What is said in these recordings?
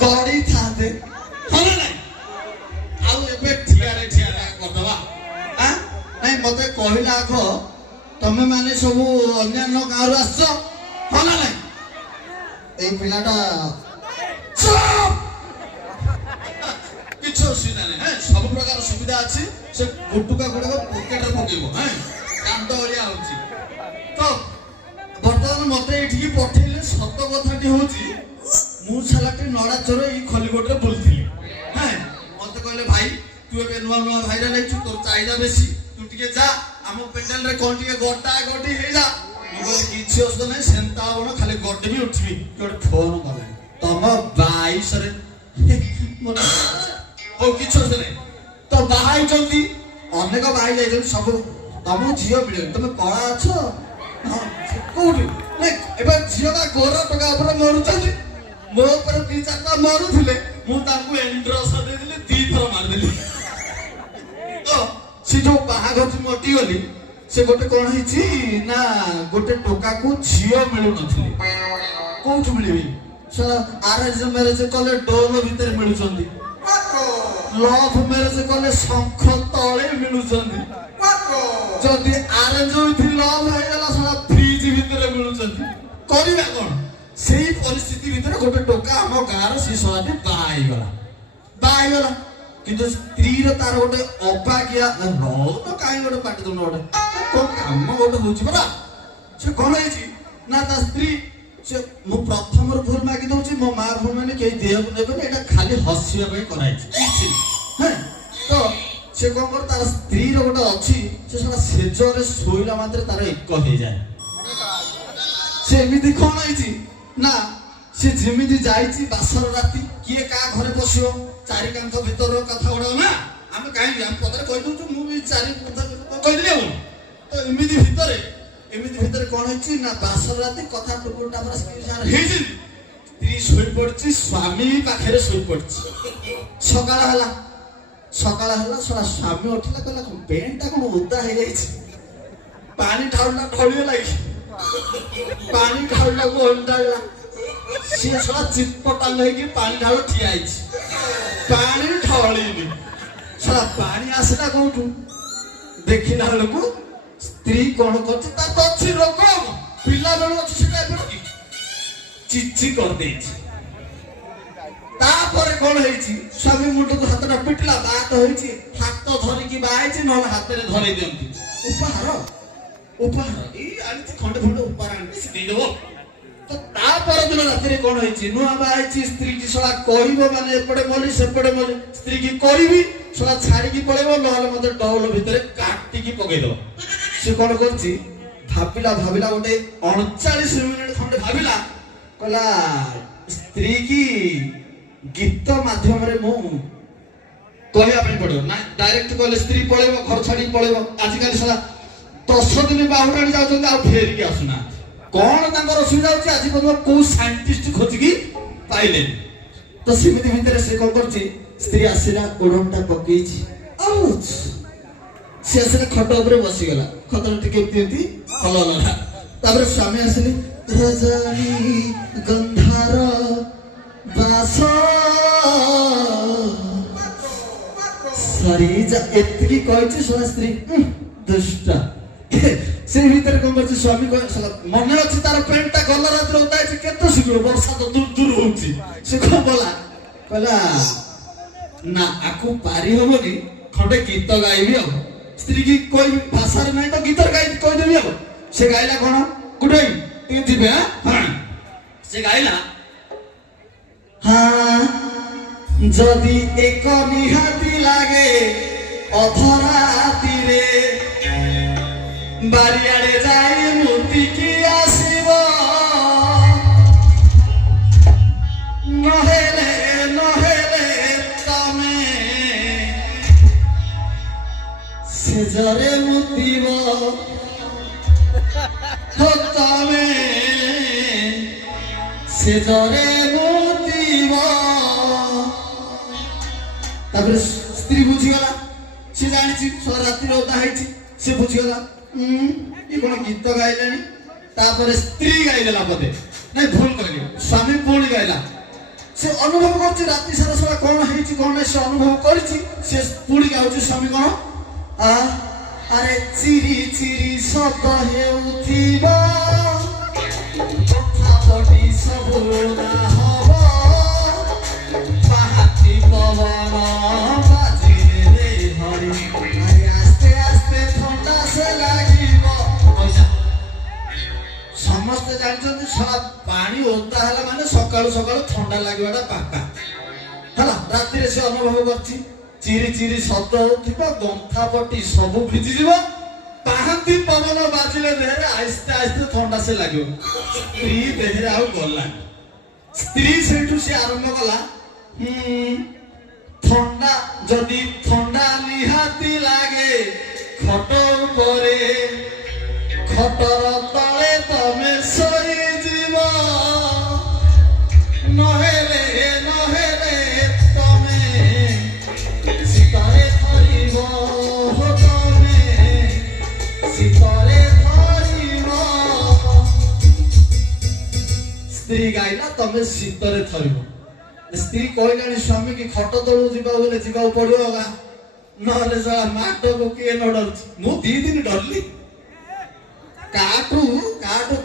गड़ी थाते हाँ ना आउ एबे ठिया करदबा हां नहीं मते कहला आख तमे माने सब अन्य गाँव आस हाँ ना ए पिलाटा किछु असुविधा नहीं है सब प्रकार सुविधा अच्छी से गुटुका गुड़ाक पकेट पकेब हाँ कांड भलिया होची तो बर्तमान मत ये पठेले सत कथाटी हूँ मु छालाटी नड़ा चोर ये खलिकोटे बुलती हाँ मत कहले भाई तू ए नुआ नुआ भाईराल है तोर चाहिदा बेसी तू टिके जा आम पेंडाल रे कोन टिके गोटा गोटी हे जा किसी असुविधा नहीं सेंता हम खाली गड्डे भी उठबी गोटे फोन कले तुम 22 ओ किसी असुविधा नहीं तो बाहाई चलती अनेक बाहाई जाइछन सब तुम झील मिले तुम कला अछ कौटी नहीं एबे झीलटा गोर टका ऊपर मरुचंदी मो ऊपर 2-4टा मरुथिले मु तांकु एंड्रस दे दिले 2 थर मार दिली तो से जो बाहाघर मटी गली से गोटे कौन हिची ना गोटे टोका को झील मिलु नथिले कोठ मिलिबी साला अरेंज मैरिज कले डोल भीतर मिलुचंदी लव मैरिज कले शंख तळे मिलुचंदी जदि अरेंज होइथि लव हेगला साला फ्रिज भीतर मिलुचंदी करिबा कोन सेही परिस्थिति भीतर गोटे टोका हम गार से सालाटी बाहाई गला किंतु स्त्री रो तार गोटे अपाकिया न तो काई गोटे पाटी दन गोटे कोन काम गोटे होची बरा से कोन हेची ना ता स्त्री से मु प्रथम रो भूल मागी दउची मो मां भूल माने के देह को नेबे एटा खाली हसिया पे कराइची किछि हैं तो से कोन कर तार स्त्री रो गोटे अछि से साला सेजरे सोइला मात्रे तार एक हे जाय से एमिति कोन हेची ना से जेमिति जाईची बासर राती किए का घरे बसियो चारि कांथ भीतर कथा उडा ना हम काई हम पदरे कहि दउछु मु भी चारि कथा कहि दिले हम तो एमिति भीतर कोन हेची ना बासर राती कथा टुकुटा हमरा स्क्रीन हेजी स्त्री सोई पड़ची स्वामी पाखरे सोई पड़ची सकाळ हला सला स्वामी उठला कहला पेंटा कोन उदा हे जाईची पानी ढाळला ढळियो लागी पानी ढाळला को अंडाळला सी सला चितपटांग है कि पानी ढाळ ठिया आइची पानी ढाळीनी सला पानी आसला कोठू देखिला लोक स्त्री कोन करछ ता तछि रोग पिला बेलो अछि सेटा एबे कि चिच्ची कर देछि तापर कोन हेछि स्वामी मुंड को हातटा पिटला बात होइछि हात धरि कि बाइछि न हाथ रे धरि दियंती उपहार ई आलिति खंडे उपहार आनि दे देबो तो तापर दिन रात्रि कोन होइछि नुआ बाइछि स्त्री की सला कहिबो माने एपडे मोली सेपडे मोली स्त्री की कहिबी सला छाडी की पळेबो नहले मते डौल भितरे काटी की पगै दो से कोन करछि भाबिला गोटे 39 मिनिट खंडे भाबिला कहला स्त्री की गीत माध्यम रे मु कहया पे पड़ो ना डायरेक्ट कहले स्त्री पळेबो घर छाडी पळेबो आज काली सला 10 दिन बाहुराणी जाउछन आ फेरी की आसुना कौन तांकर असुविधा होची आज पर्यंत को साइंटिस्ट खोजिकी पाइले तो सिमिति भितर से कोन करची स्त्री आसिला कोडंटा पकेची आउच से आसिला खट ऊपर बसी गला खतन टिके तिंती हलला तापर स्वामी आसिले रजनी गंधार बास सरी जा एतकी कहची सोना स्त्री दुष्टा से भीतर कोन करछि स्वामी को मने अछि तार पेंटा गला रात उताय छै केतो शीघ्र वर्षा तो दूर होउछि से को बोला कहला ना आकु पारी होबोनी खंडे गीत गाइबी हो स्त्री की कोई भाषा रे नै तो गीत गाइ कोइ देबी हो से गाइला कोन गुडई ती दिबे हां से गाइला हां जदी एक निहाती लागे अधराती रे बारियाड़े जाई मुक्ति की आसीबो नहेले तमे सेजरे मुतिबो हो तमे सेजरे मुतिबो तापर स्त्री बुझिगला से जानिछि सोरा राती रोता हैछि से बुझिगला ये कोन गीत गाइलेनी तापर स्त्री गाइदेला पते नै भूल करली स्वामी पुणी ସେ ଅନୁଭବ କରୁଛି ରାତି ସାରା ସାରା କଣ ହେଇଛି କଣ ନାହିଁ ସେ ଅନୁଭବ କରିଛି। ସେ ପୁଣି ଗାଉଛି ସ୍ୱାମୀ କଣ ଆରେ ଚିରି ଚିରି ଶବ୍ଦ ହେଉଥିବ କଥାପଟି ସବୁ ହବ ପାହାତି ପବନ ବାଜିଲେ ହରି ଆସ୍ତେ ଆସ୍ତେ ଥଣ୍ଡା ସେ ଲାଗିବ। ସମସ୍ତେ ଜାଣିଛନ୍ତି ସାରା ପାଣି ଓଦା ହେଲା ମାନେ ସକାଳୁ ସକାଳୁ ଥଣ୍ଡା ଲାଗିବାଟା ପାକା ହେଲା। ରାତିରେ ସେ ଅନୁଭବ କରିଛି ଚିରି ଚିରି ଶବ୍ଦ ହେଉଥିବ ଗନ୍ଥାପଟି ସବୁ ଭିଜିଯିବ ପାହାନ୍ତି ପବନ ବାଜିଲେ ଦେହରେ ଆସ୍ତେ ଆସ୍ତେ ଥଣ୍ଡା ସେ ଲାଗିବ। ସ୍ତ୍ରୀ ଦେହରେ ଆଉ ଗଲାନି। ସ୍ତ୍ରୀ ସେଇଠୁ ସେ ଆରମ୍ଭ କଲା ଥଣ୍ଡା ଯଦି ଥଣ୍ଡା ନିହାତି ଲାଗେ ଖଟ ଉପରେ ଖଟର ତଳେ ତମେ ଶୋଇଯିବ ନହେଲେ ନହେଲେ ତମେ ଶୀତରେ ଧରିବ ତମେ ଶୀତରେ ଧରିବ। ସ୍ତ୍ରୀ ଗାଇଲା ତମେ ଶୀତରେ ଧରିବ। ସ୍ତ୍ରୀ କହିଲାଣି ସ୍ୱାମୀ କି ଖଟ ତଳକୁ ଯିବାକୁ ହେଲେ ଯିବାକୁ ପଡିବ ନହେଲେ ସାରା ମାଟକୁ କିଏ ନ ଡରୁଛି। ମୁଁ 2 ଦିନ ଡରିଲି କାଠୁ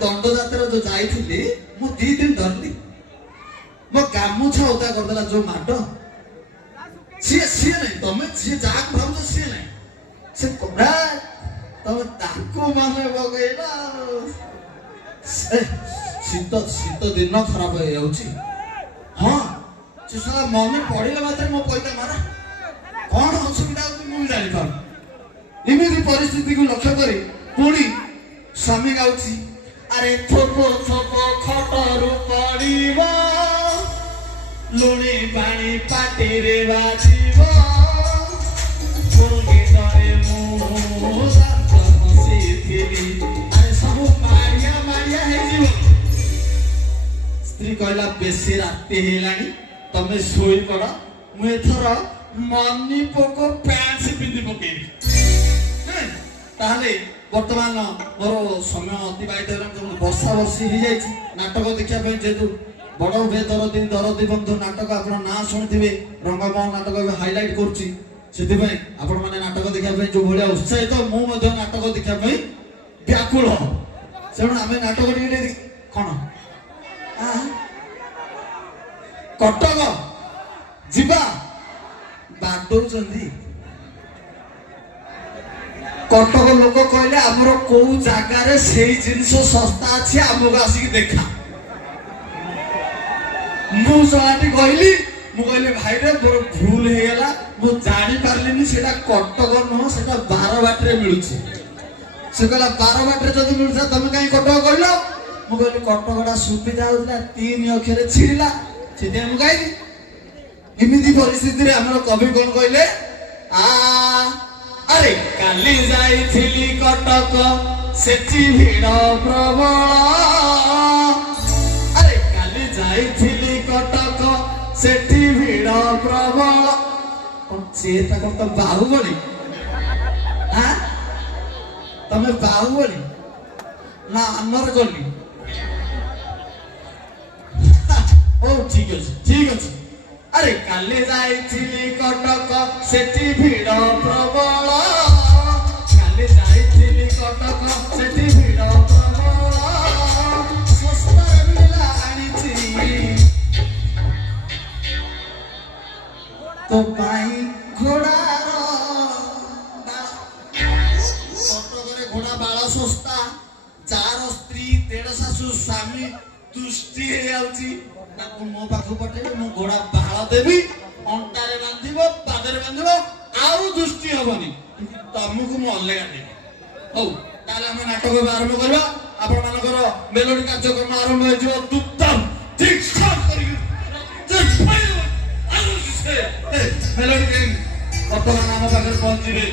ଦଣ୍ଡଯାତ୍ରା ଯୋଉ ଯାଇଥିଲି ମୁଁ 2 ଦିନ ଡରିଲି। ମୋ ଗାମୁଛା ଓଦା କରିଦେଲା ଯୋଉ ମାଟ ସିଏ ନାହିଁ ତମେ ସିଏ ଯାହାକୁ ଭାବୁଛ ସିଏ ନାହିଁ ସେ କଡ଼ା ତମେ ତାକୁ ମାନେ ପକେଇଲା। ଶୀତ ଦିନ ଖରାପ ହେଇଯାଉଛି। ହଁ ସେ ସାରା ମନେ ପଡିଲା ମାତ୍ରେ ମୋ ପଇତା ମାରା କଣ ଅସୁବିଧା ହଉଛି ମୁଁ ବି ଜାଣିପାରୁନି। ଏମିତି ପରିସ୍ଥିତିକୁ ଲକ୍ଷ୍ୟ କରି ପୁଣି ସ୍ୱାମୀ ଗାଉଛି ଆରେ ଥୋପ ଥୋପ ଖଟରୁ ପଡିବ ଲୁଣି ପାଣି ପାଟିରେ ବାଜିବ ଗୀତରେ ମୁଁ ଶାନ୍ତ ବସିଥିଲି ଆରେ ସବୁ ମାଳିଆ ମାଳିଆ ହେଇଯିବ। ସ୍ତ୍ରୀ କହିଲା ବେଶୀ ରାତି ହେଇଲାଣି ତମେ ଶୋଇପଡ ମୁଁ ଏଥର ମନି ପୋକ ପ୍ୟାଣ୍ଟ ପିନ୍ଧି ପକେଇବି। ତାହେଲେ ବର୍ତ୍ତମାନ ମୋର ସମୟ ଅତିବାହିତ ହେଲାଣି ବର୍ଷା ବର୍ଷି ହେଇଯାଇଛି। ନାଟକ ଦେଖିବା ପାଇଁ ଯେହେତୁ ବଡ ହୁଏ ଦରଦୀ ବନ୍ଧୁ ନାଟକ ଆପଣ ନାଁ ଶୁଣିଥିବେ ରଙ୍ଗମହଲ ନାଟକ ଏବେ ହାଇଲାଇଟ୍ କରୁଛି ସେଥିପାଇଁ ଆପଣମାନେ ନାଟକ ଦେଖିବା ପାଇଁ ଯୋଉ ଭଳିଆ ଉତ୍ସାହିତ ମୁଁ ମଧ୍ୟ ନାଟକ ଦେଖିବା ପାଇଁ ବ୍ୟାକୁଳ। ତେଣୁ ଆମେ ନାଟକ ଟିକେ କଣ କଟକ ଯିବା ବାଟଉଛନ୍ତି। କଟକ ଲୋକ କହିଲେ ଆମର କୋଉ ଜାଗାରେ ସେଇ ଜିନିଷ ଶସ୍ତା ଅଛି ଆମକୁ ଆସିକି ଦେଖା। ମୁଁ ଶଳାଟି କହିଲି ଭାଇରେ ମୋର ଭୁଲ ହେଇଗଲା ମୁଁ ଜାଣିପାରିଲିନି ସେଟା କଟକ ନୁହଁ ସେଟା ବାରବାଟୀରେ ମିଳୁଛି। ସେ କହିଲା ବାରବାଟୀରେ ଯଦି ମିଳୁଥିଲା ତମେ କାହିଁ କଟକ କହିଲ? ମୁଁ କହିଲି କଟକଟା ସୁବିଧା ହଉଥିଲା 3 ଅକ୍ଷରେ ଛିଡ଼ିଲା ସେଥିପାଇଁ ମୁଁ ଗାଇଲି। ଏମିତି ପରିସ୍ଥିତିରେ ଆମର କବି କଣ କହିଲେ ଆରେ କାଲି ଯାଇଥିଲି କଟକ ସେଠି ଭିଡ଼ ପ୍ରବଳ ଆରେ କାଲି ଯାଇଥିଲି କଟକ ସେଠି ଭିଡ଼ ପ୍ରବଳ। ସେଟା କଣ ତ ବାହୁବଳି ତମେ ବାହୁବଳି ନା ଆମର ଗଲି ହଉ ଠିକ ଅଛି। ଆରେ କାଲି ଯାଇଥିଲି କଟକ ସେଠି ଭିଡ଼ ପ୍ରବଳ କାଲି ଯାଇଥିଲି କଟକ ସେଠି ଭିଡ଼ ପ୍ରବଳ ଶସ୍ତାରେ ମିଳିଲା ଆଣିଛି ତୋ ପାଇଁ ଘୋଡ଼ାର କଟକରେ ଘୋଡ଼ା ବାଳ ଶସ୍ତା। ଯାହାର ସ୍ତ୍ରୀ ଦେଢ଼ ଶାଶୁ ସ୍ୱାମୀ ଦୁଷ୍ଟି ହେଇଯାଉଛି ତାକୁ ମୋ ପାଖକୁ ପଠେଇବେ ମୁଁ ଘୋଡ଼ା ବାଳ ଦେବି ଅଣ୍ଟାରେ ବାନ୍ଧିବ ପାଦରେ ବାନ୍ଧିବ ଆଉ ଦୁଷ୍ଟି ହବନି ତମକୁ ମୁଁ ଅଲଗା ଦେବି। ହଉ ତାହେଲେ ଆମେ ନାଟକ ଆରମ୍ଭ କରିବା। ଆପଣମାନଙ୍କର ମେଲୋଡି କାର୍ଯ୍ୟକ୍ରମ ଆରମ୍ଭ ହେଇଯିବ। ମେଲୋଡି ବର୍ତ୍ତମାନ ଆମ ପାଖରେ ପହଞ୍ଚିବେ।